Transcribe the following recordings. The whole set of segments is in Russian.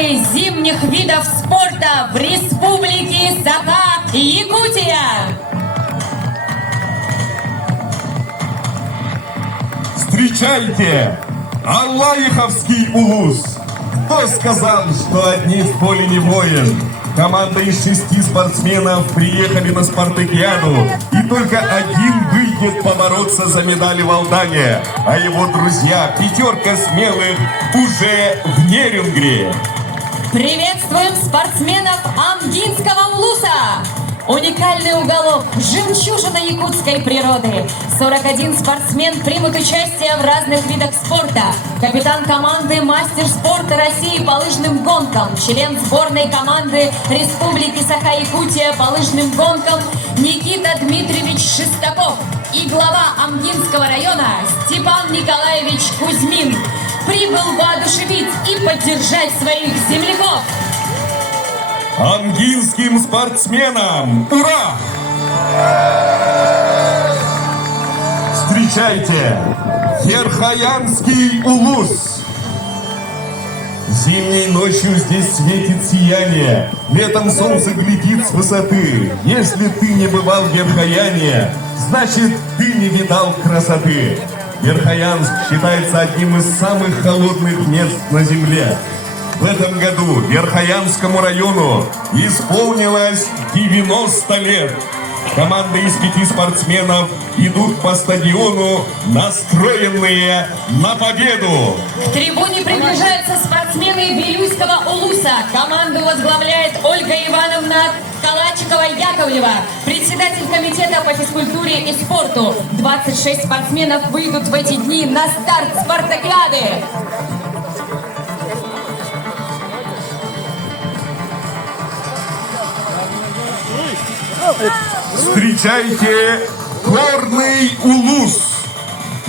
спартакиады зимних видов спорта в Республике Саха-Якутия. Встречайте, Аллаиховский улус! Кто сказал, что одни в поле не воин? Команда из 6 спортсменов приехали на спартакиаду, и только один выйдет побороться за медали в Алдане, а его друзья, 5 смелых, уже в Нерюнгри. Приветствуем спортсменов Амгинского улуса! Уникальный уголок, жемчужина якутской природы. 41 спортсмен примут участие в разных видах спорта. Капитан команды мастер спорта России по лыжным гонкам, член сборной команды Республики Саха-Якутия по лыжным гонкам Никита Дмитриевич Шестаков и глава Амгинского района Степан Николаевич Кузьмин прибыл воодушевить и поддержать своих земляков. Амгинским спортсменам! Ура! Встречайте! Верхоянский улус! Зимней ночью здесь светит сияние, летом солнце глядит с высоты. Если ты не бывал в Верхояне, значит ты не видал красоты. Верхоянск считается одним из самых холодных мест на земле. В этом году Верхоянскому району исполнилось 90 лет. Команды из 5 спортсменов идут по стадиону, настроенные на победу. К трибуне приближаются спортсмены Вилюйского улуса. Команду возглавляет Ольга Ивановна Калачикова-Яковлева, председатель комитета по физкультуре и спорту. 26 спортсменов выйдут в эти дни на старт спартакиады. Встречайте Горный улус!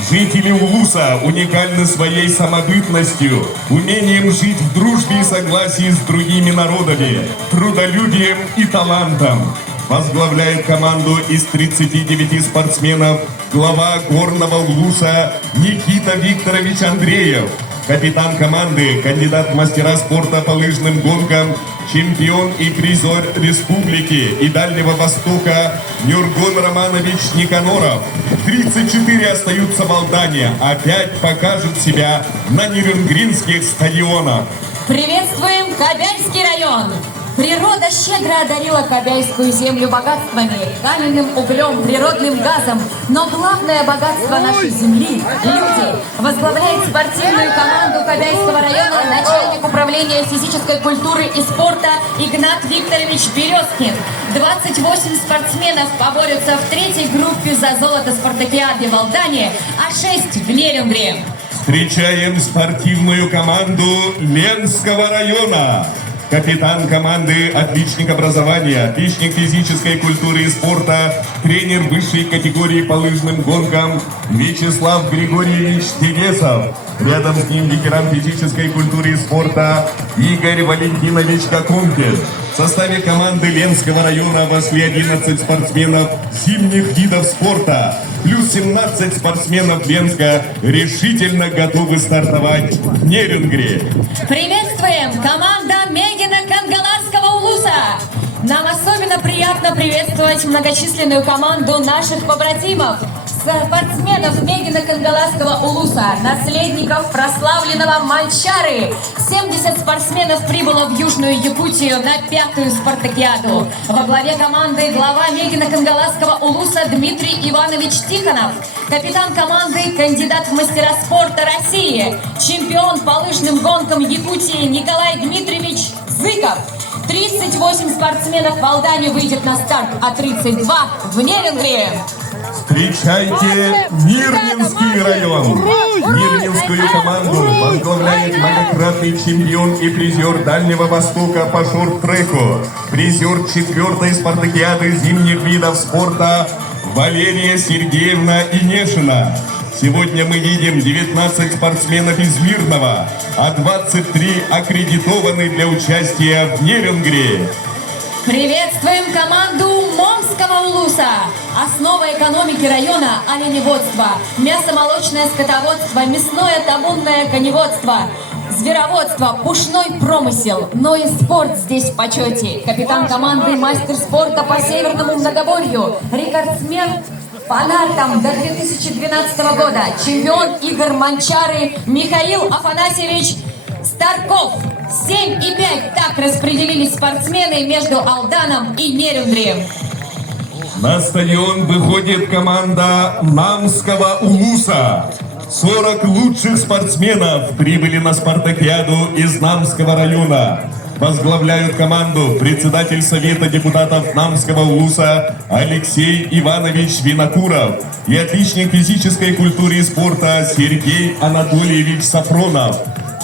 Жители улуса уникальны своей самобытностью, умением жить в дружбе и согласии с другими народами, трудолюбием и талантом. Возглавляет команду из 39 спортсменов глава Горного улуса Никита Викторович Андреев. Капитан команды, кандидат в мастера спорта по лыжным гонкам, чемпион и призер Республики и Дальнего Востока Нюргон Романович Никаноров. 34 остаются в Алдане, а 5 покажут себя на нерюнгринских стадионах. Приветствуем Кобяйский район! Природа щедро одарила Кобяйскую землю богатствами, каменным углем, природным газом. Но главное богатство нашей земли – люди. Возглавляет спортивную команду Кобяйского района начальник управления физической культуры и спорта Игнат Викторович Березкин. 28 спортсменов поборются в 3-й группе за золото спартакиады в Алдане, а 6 в Нерюнгри. Встречаем спортивную команду Ленского района. Капитан команды, отличник образования, отличник физической культуры и спорта, тренер высшей категории по лыжным гонкам Вячеслав Григорьевич Тегесов. Рядом с ним ветеран физической культуры и спорта Игорь Валентинович Кокумкин. В составе команды Ленского района вошли 11 спортсменов зимних видов спорта, плюс 17 спортсменов Ленска решительно готовы стартовать в Нерюнгри. Приветствуем команда Мегина Кангаласского улуса! Нам особенно приятно приветствовать многочисленную команду наших побратимов, спортсменов Мегина Кангаласского улуса, наследников прославленного Манчары. 70 спортсменов прибыло в Южную Якутию на 5-ю спартакиаду. Во главе команды глава Мегина Кангаласского улуса Дмитрий Иванович Тихонов, капитан команды, кандидат в мастера спорта России, чемпион по лыжным гонкам Якутии Николай Дмитриевич Зыков. 38 спортсменов в Алдане выйдет на старт, а 32 в Нерюнгри. Встречайте Мирнинский район. Мирнинскую команду возглавляет многократный чемпион и призер Дальнего Востока по шорт-треку, призер 4-й спартакиады зимних видов спорта Валерия Сергеевна Инешина. Сегодня мы видим 19 спортсменов из Мирного, а 23 аккредитованы для участия в Нерюнгри. Приветствуем команду Момского улуса! Основа экономики района – оленеводство, мясомолочное скотоводство, мясное табунное коневодство. Звероводство, пушной промысел, но и спорт здесь в почете. Капитан команды, мастер спорта по северному многоборью, рекордсмен по нартам до 2012 года, чемпион игр Манчары Михаил Афанасьевич Старков. 7 и 5 так распределились спортсмены между Алданом и Нерюнгри. На стадион выходит команда Намского улуса. 40 лучших спортсменов прибыли на спартакиаду из Намского района. Возглавляют команду председатель Совета депутатов Намского улуса Алексей Иванович Винокуров и отличник физической культуры и спорта Сергей Анатольевич Сафронов.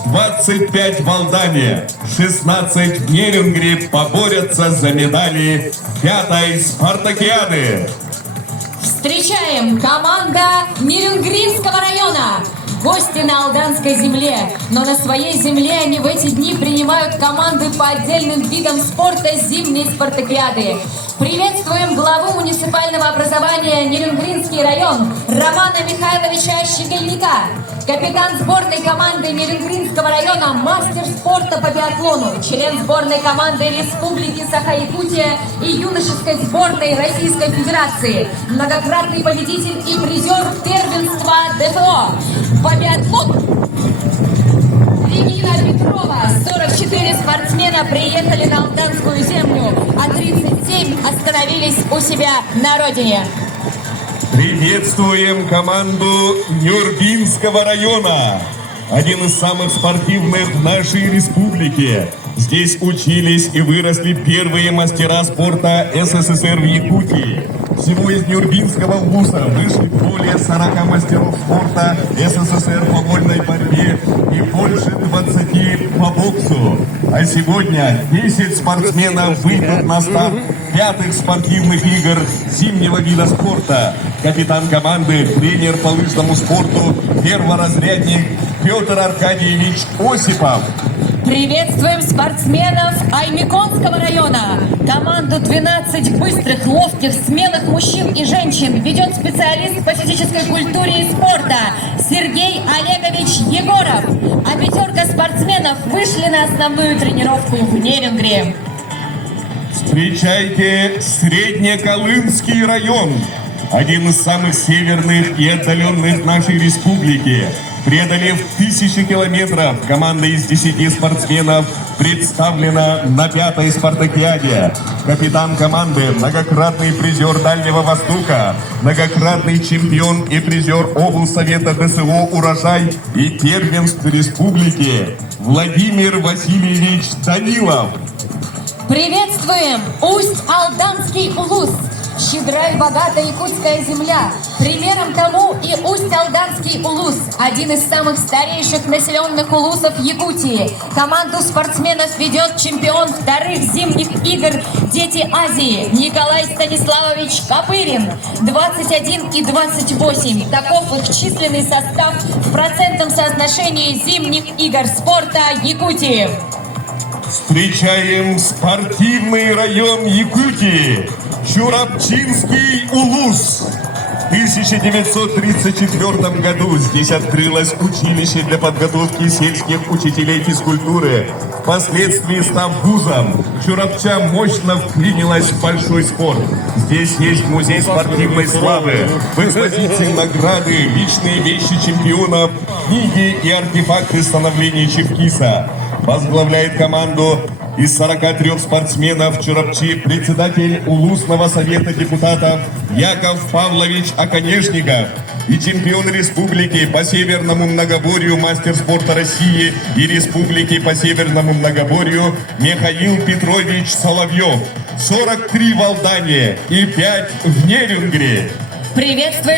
25 в Алдане, 16 в Нерюнгри поборются за медали 5-й спартакиады. Встречаем команда Нерюнгринского района. Гости на Алданской земле, но на своей земле они в эти дни принимают команды по отдельным видам спорта зимней спартакиады. Приветствуем главу муниципального образования Нерюнгринский район Романа Михайловича Щегельника, капитан сборной команды Нерюнгринского района, мастер спорта по биатлону, член сборной команды Республики Саха-Якутия и юношеской сборной Российской Федерации, многократный победитель и призер первенства ДФО по биатлону. Регина Петрова. 44 спортсмена приехали на Алданскую землю, а 37 остановились у себя на родине. Приветствуем команду Нюрбинского района. Один из самых спортивных в нашей республике. Здесь учились и выросли первые мастера спорта СССР в Якутии. Всего из Нюрбинского улуса вышли более 40 мастеров спорта СССР по вольной борьбе и больше 20 по боксу. А сегодня 10 спортсменов выйдут на старт 5-х спортивных игр зимнего вида спорта. Капитан команды, тренер по лыжному спорту, перворазрядник Петр Аркадьевич Осипов. Приветствуем спортсменов Аймиконского района. Команду 12 быстрых, ловких, смелых мужчин и женщин ведет специалист по физической культуре и спорта Сергей Олегович Егоров. А пятерка спортсменов вышли на основную тренировку в Нерюнгри. Встречайте Среднеколымский район. Один из самых северных и отдаленных нашей республики. Преодолев 1000 километров, команда из 10 спортсменов представлена на 5-й спартакиаде. Капитан команды, многократный призер Дальнего Востока, многократный чемпион и призер облсовета ДСО «Урожай» и первенств республики Владимир Васильевич Данилов. Приветствуем Усть-Алданский улус. Щедрая и богатая якутская земля. Примером тому и Усть-Алданский улус, один из самых старейших населенных улусов Якутии. Команду спортсменов ведет чемпион 2-х зимних игр «Дети Азии» Николай Станиславович Копырин. 21 и 28. Таков их численный состав в процентном соотношении зимних игр спорта Якутии. Встречаем спортивный район Якутии. Чурапчинский улус. В 1934 году здесь открылось училище для подготовки сельских учителей физкультуры. Впоследствии став вузом, Чурапча мощно вклинилась в большой спорт. Здесь есть музей спортивной славы, в экспозиции награды, личные вещи чемпионов, книги и артефакты становления Чевкиса. Возглавляет команду из 43 спортсменов Чурапчи председатель Улусного совета депутатов Яков Павлович Оконешников и чемпион республики по северному многоборью, мастер спорта России и республики по северному многоборью Михаил Петрович Соловьев. 43 в Алдане и 5 в Нерюнгри. Приветствуем